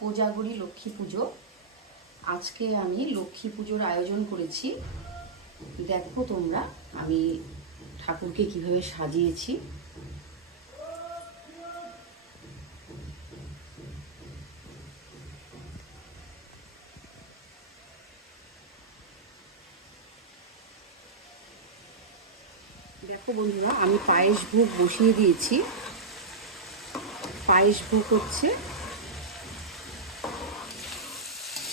কোজাগরী লক্ষ্মী পুজো। আজকে আমি লক্ষ্মী পুজোর আয়োজন করেছি। দেখো তোমরা আমি ঠাকুরকে কিভাবে সাজিয়েছি। দেখো বন্ধুরা, আমি পায়েস ভোগ বসিয়ে দিয়েছি। পায়েস ভোগ হচ্ছে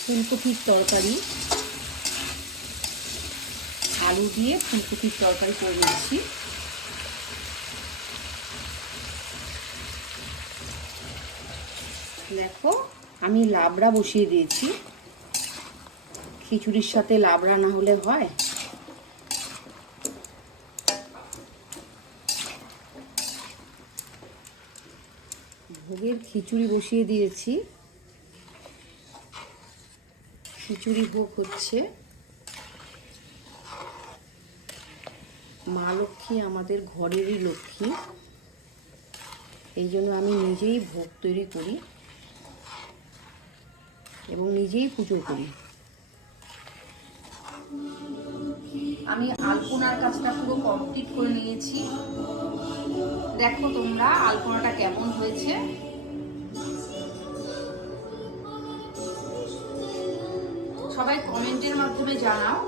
ফুলকপির তরকারি, আলু দিয়ে ফুলকপির তরকারি করে নিচ্ছি। দেখো আমি লাবড়া বসিয়ে দিয়েছি। খিচুড়ির সাথে লাবড়া না হলে হয়? ভোগের খিচুড়ি বসিয়ে দিয়েছি। খিচুড়ি ভোগ হচ্ছে। মা লক্ষ্মী আমাদের ঘরেরই লক্ষ্মী, এই জন্য আমি নিজেই ভোগ তৈরি করি এবং নিজেই পুজো করি। আমি আলপনার কাজটা পুরো কমপ্লিট করে নিয়েছি। দেখো তোমরা আলপনাটা কেমন হয়েছে। সবাই কমেন্টের মাধ্যমে জানাও